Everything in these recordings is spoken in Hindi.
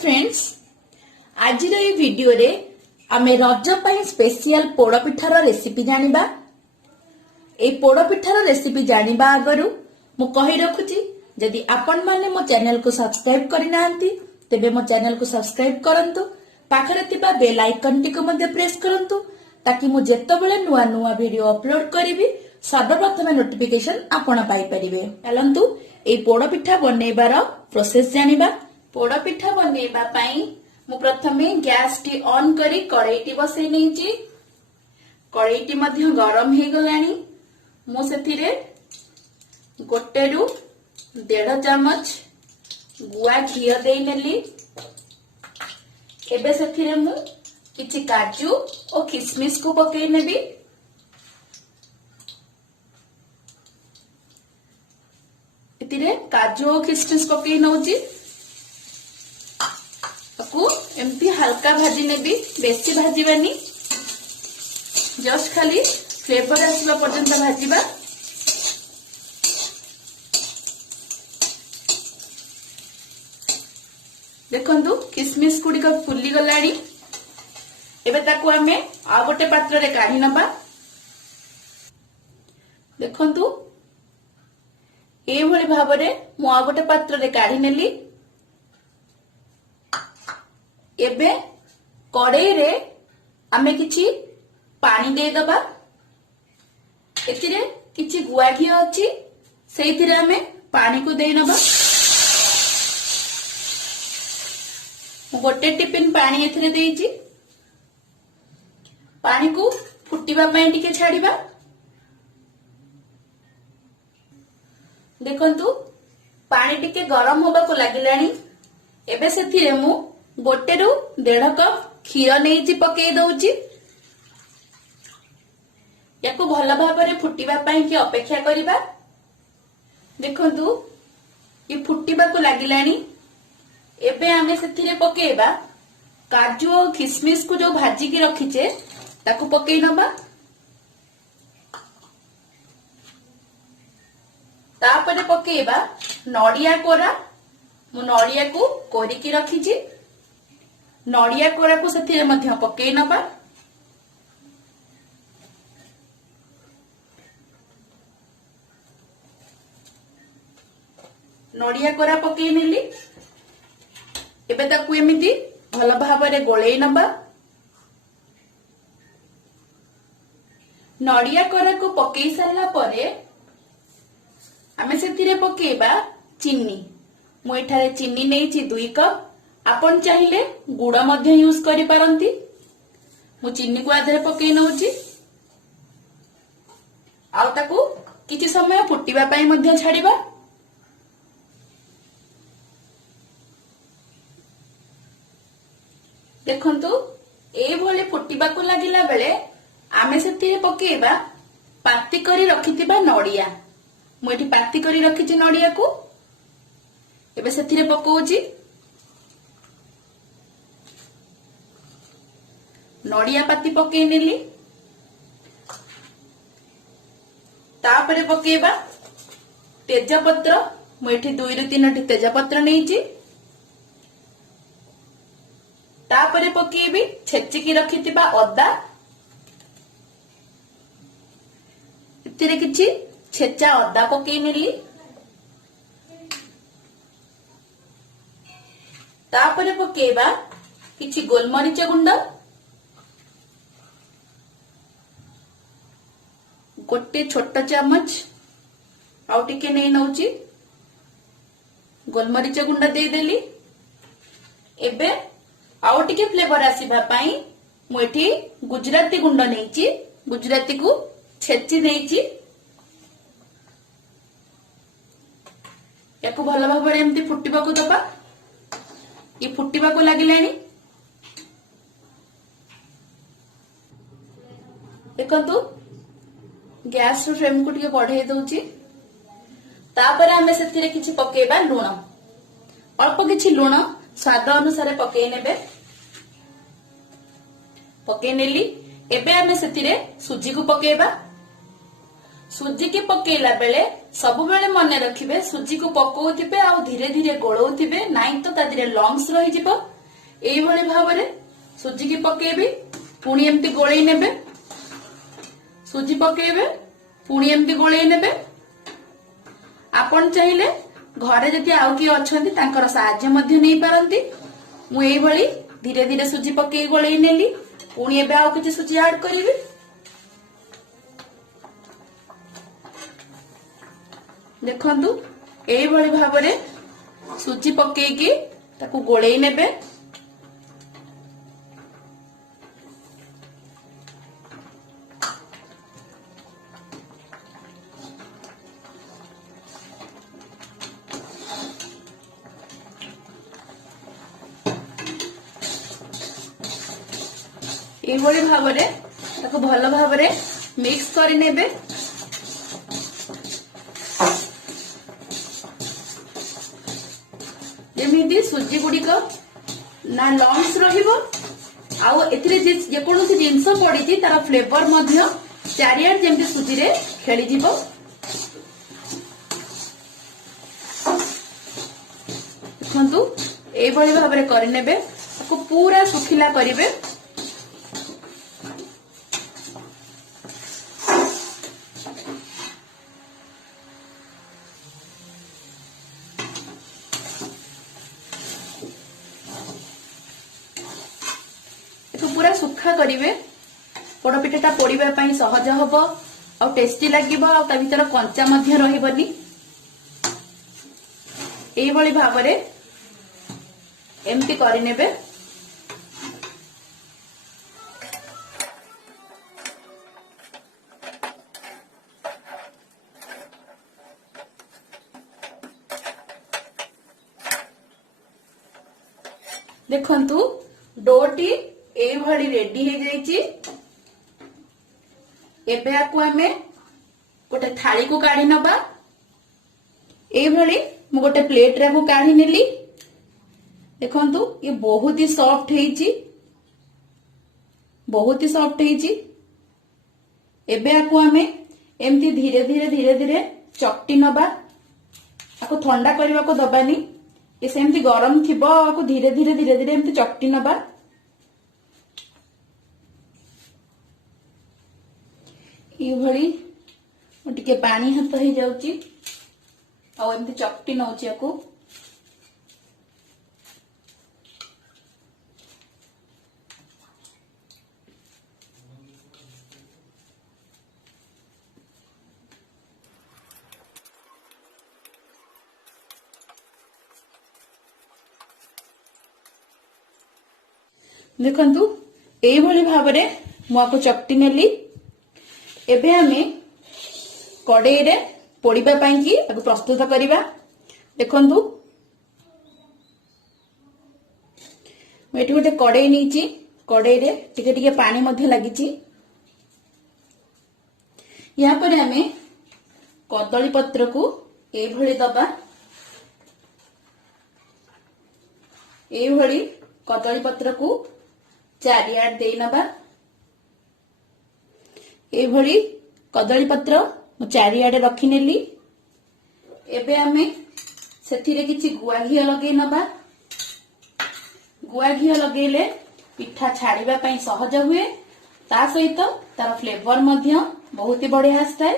फ्रेंड्स, आज वीडियो रे आमे रज पई स्पेशल पोड़पिठार रेसिपी जानिबा। ए पोड़पिठार रेसिपी जानिबा आगरु मु कहि रखुची, जदि आपण माने मो चैनल को सब्सक्राइब करि नांती तेबे मो चैनल को सब्सक्राइब करंतु, पाखरे तिबा बेल आइकन टी को मध्ये प्रेस करंतु ताकि मु जेतबेले नुवा नुवा वीडियो अपलोड करिवि सर्वप्रथम नोटिफिकेशन आपण पाई परिबे। चलंतु ए पोड़पिठा बनेबार प्रोसेस जानिबा। पोड़पिठा बनेबा पई मु प्रथमे गैस टी ऑन करी कड़ाईटी बसई नेची। कड़ाईटी मध्ये गरम हे गलानी। मु सेथिरे 1 रु 1.5 चमच गुआ घी देई नेली। एबे सेथिरे मु किछि काजू और किशमिश को पकई नेबी। एतिरे काजू और किशमिश पकई नउची। एमती हल्का भाजी नेबी, बेसी भाजीबानी, जस्ट खाली फ्लेवर आसवा पर्यंत भाजीबा। देखंतु किशमिश गुडी का फुली गलानी। एबे ताकू आमे आ गोटे पात्र रे काढी नबा। देखंतु ए भली भाबरे मु आ गोटे पात्र रे काढी नेली। एबे कड़ाई रे आमे किछि पानी दे दबा। एतिरे किछि गुआ घी अछि, सेइथिरे आमे पानी को देई नबा। गोटे टिफिन पानी एथिरे देइछि। पानी को फुटिबा पई टिके छाडिबा। देखंतु पानी टिके गरम होबा को लागिलानी। एबे सेथिरे मु 1 रु 1.5 कप क्षीर नहीं पकई दउची। याको भल भाबरे फुटिबा पई कि अपेक्षा करिबा। देखंतु ये फुटिबा को लागिलानी। एबे आमे सेथिरे पकेइबा काजू और किशमिश को जो भाजी की रखीचे ताको पकई नबा। तापरे पकेइबा नड़िया कोरा। मु नड़िया को कोरिकी रखीची। नड़िया कोरा को सेथिरे मध्य पकई नबा। नड़िया कोरा पकई नेली। एबे ताकू एमिति भल भाबरे गोळेई नबा। नड़िया कोरा को पकई सारला परे आमे सेथिरे पकेइबा चीनी। मु एठारे चीनी नेइची 2 कप। आपण चाहिले गुड़ मध्य यूज करि पारंती। मु चीनी को आधरे पकई नउची। आउ ताकू किछि समय फुटिबा पई मध्य छाडिबा। देखंतु ए भले फुटिबा को लागिला बेले आमे सेतिरे पकेइबा पाती करी रखितिबा नड़िया। मु एठी पाती करी रखिछि नड़िया को। एबे सेतिरे पकोउची। नड़िया पाती पकई नेली। तापरे पकेइबा तेजपत्र। मु एठी 2 रु 3 तेजपत्र नेइची। तापरे पकेइबी छेचिकी रखितिबा अदा। इतिरे किछि छेचा अदा पकई नेली। तापरे पकेइबा किछि गोलमरीच गुंड, 1 छोट चमच आउ टिके नहीं नउची। गोलमरीच गुंड दे देली। एबे आउ टिके फ्लेवर आसीबा पई मु एठी गुजराती गुंड नेइची। गुजराती को छेची नेइची। याको भल भाबरे एमती फुटिबा को दबा। ये फुटिबा को लागिलानी। देखंतु गैस फ्लेम को टिके बढ़ाई दउची। तापर आमे सेथिरे किछि पकेइबा लूण। अल्प किछि लूण स्वाद अनुसार पकई नेबे। पकई नेली। एबे आमे सेथिरे सुजी को पकेइबा। सुजी के पकेइला बेले सब बेले मन रखिबे सुजी को पकाउथिबे आ धीरे धीरे गोळौथिबे नाइ तो ता धीरे लंग्स रहि जिवो। एई भली भाबरे सुजी की पकेबे पुणी एमती गोळेई नेबे सुजी पकेबे पुणी एमती गोळेई नेबे। आपण चाहिले घरे जति आउ कि अछंती तांकर सहाय्य मध्य नै पारंती। मु एई भली धीरे धीरे सुजी पकेई गोळेई नेली पुणी एबे आउ किछि सुजी ऐड करिवि। देखंतु एई भली भाबरे सुजी पकेईकी ताकू गोळेई नेबे। एई भली भाबरे ताकू भल भाबरे मिक्स करि नेबे। जेमिति सुजी गुड़िक ना लंग्स रहिबो आउ एथिरे जे कोनोसी जिंस पडिछि तार फ्लेवर मध्य चारियार जेमिति सुजी रे खेली जिवो। देखंतु एई भली भाबरे करि नेबे ताको पूरा सुखिला करिवे। पूरा सुखा करिवे पोड़पिठाटा पोड़िबा पई सहज हबो और टेस्टी लागिबो और ता भीतर कंचा मध्य रहिबनी। एई भली भाबरे एमती करि नेबे। देखंतु डोटी एई भली रेडी हे जाईची। एबे आकु आमे गोटे थाली को काढी नबा। एई भली मु गोटे प्लेट रे को काढी नेली। देखंतु ये बहुत ही सॉफ्ट हेची बहुत ही सॉफ्ट हेची। एबे आकु आमे एमती धीरे धीरे धीरे धीरे चकटी नबा। आकु ठंडा करबा को दबानी ये सेमती गरम थिबो आकु धीरे धीरे धीरे धीरे एमती चकटी नबा। ये भली टिके पानी हाथ हो जाउची आ एमती चकटी नउची आकु। देखंतु एई भली भाबरे मु आकु चकटी नेली। एबे आमे कड़ाई रे पोड़िबा पई की आकु प्रस्तुत करिबा। देखंतु एठी गोटे कड़ाई नीची कड़ाई रे टिके टिके पानी मध्य लागिची। यहाँ पर आमे कदली पत्र को एई भली दबा। एई भली कदली पत्र को चारियाड दे नबा। एई भली कदली पत्र मु चारियाडे रखी नेली। एबे आमे सेथिरे किछि गुआ घिया लगे नबा। गुआ घिया लगेले पिठा छाड़िबा पई सहज हुए ता सहित तार फ्लेवर मध्य बहुत ही बढ़िया आस्ताय।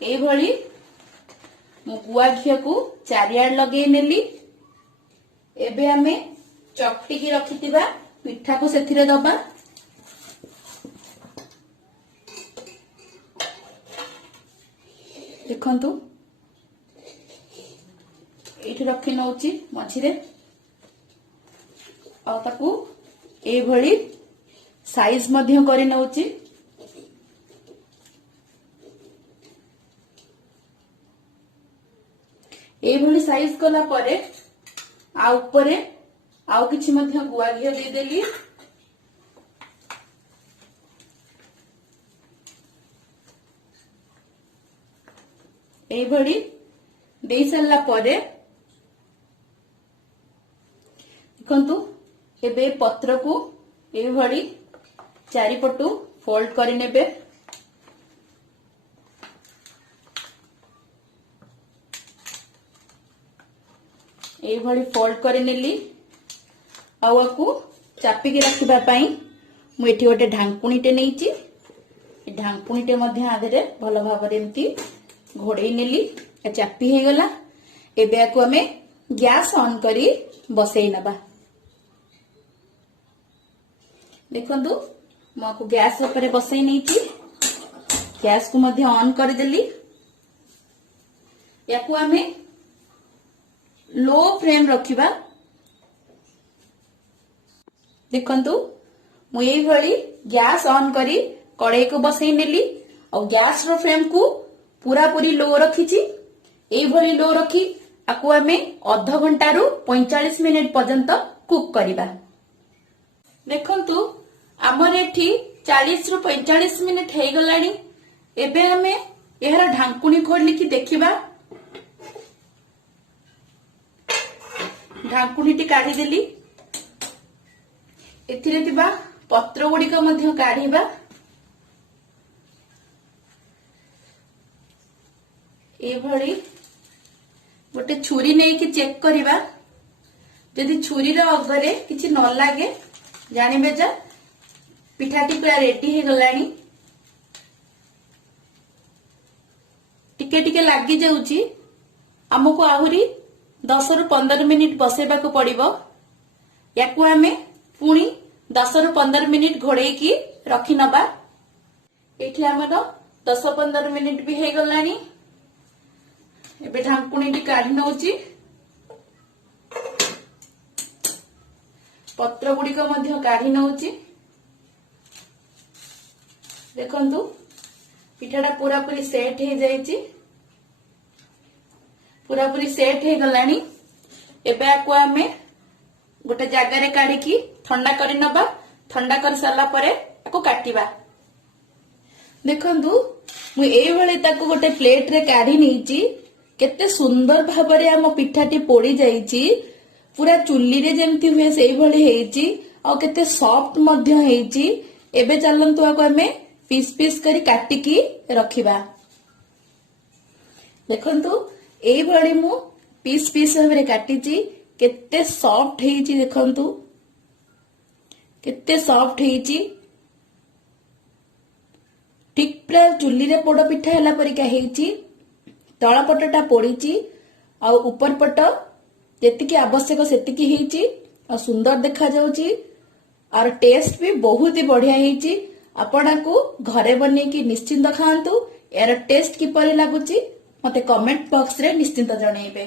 एई भली मु गुआ घिया को चारियाड लगे नेली। एबे आमे चकटी की रखिथिबा पिठा को सेथिरे दबा। देखंतु एठी रखि नउची मझिरे आ ताकू ए भली साइज मध्य करि नउची। ए भली साइज कला परे आ ऊपरे आउ किछि मध्य गुआ घिया दे देली। एई भली दे सारला परे देखंतु एबे पत्र को एई भली चारिपटु फोल्ड करि नेबे। ये भली फोल्ड कर नेली आकु चापिकी रखिबा पई मु एठी गोटे ढांकुणीटे नेइची। ढांकुणीटे मध्य आधे भल भाव एमती घोड़े नेली चापी हो गला। एबे आकु आमे गैस ऑन करी बसई नबा। देखंतु मु गैस ऊपर बसई नेइची। गैस को मध्य ऑन कर देली। याकु आमे लो फ्लेम रखिबा। देखंतु मु एई भली गैस ऑन करी कड़ाई को बसई नेली और गैस रो फ्लेम को पूरा पूरी लो रखीची। एई भली लो रखी आकु आमे आधा घंटा रु 45 मिनिट पर्यंत कुक करिबा। देखंतु हमर एठी 40 रु 45 मिनिट हे गलानी। एबे हमें एहरा ढांकुणी खोली कि देखिबा। ढांकुणीटी काढ़ी देली। एथिरे तिबा पत्र गुड़िक मध्य काढ़ीबा। ए भली गोटे छुरी नहीं कि चेक करिबा। जदि छुरी रो अगरे किछि न लागे जानिबे जे पिठाटी पूरा रेडी हे गलानी। टिके टिके लागी जाउची हमको आहुरी 10 रु 15 मिनिट बसेबा को पड़िबो। याकु आमे पुणी 10 रु 15 मिनिट घोड़े की रखी नबा। एठी हमर 10-15 मिनिट भी हे गलानी। एबे ढांकुणी काढ़ी नउची। पत्र गुड़िक मध्य काढ़ी नउची। देखंतु पिठाटा पूरा पूरी सेट हे जाईची। पूरा पूरी सेट हे गलानी। एबे आकु आमे गोटे जगह रे काढ़ी की ठंडा करी नबा। ठंडा कर साला परे आकु काटिबा। देखंतु मु एई भली ताकु गोटे प्लेट रे काढ़ी नेइची। केते सुंदर भाबरे हम पिठाटी पोड़ी जाईची। पूरा चुल्ली रे जेमती हुए सेई भली हेइची और केते सॉफ्ट मध्य हेइची। एबे चलंतु आकु आमे पीस पीस करी काटी की रखिबा। देखंतु एई भली मु पीस पीस भाबरे काटीची। केते सॉफ्ट हेइची देखंतु। केते सॉफ्ट हेइची। ठीक पूरा चुल्ली रे पोड़ पिठा हला परिका हेइची। तळ पटटा पोड़ीची और ऊपर पट जेतिकी आवश्यक सेतिकी हेइची और सुंदर देखा जाउची और टेस्ट भी बहुत ही बढ़िया हेइची। आपणाकू घरे बने की निश्चिंत खांतु। यार टेस्ट किपरि लागुची मते कमेंट बॉक्स रे निश्चिंत जणैबे।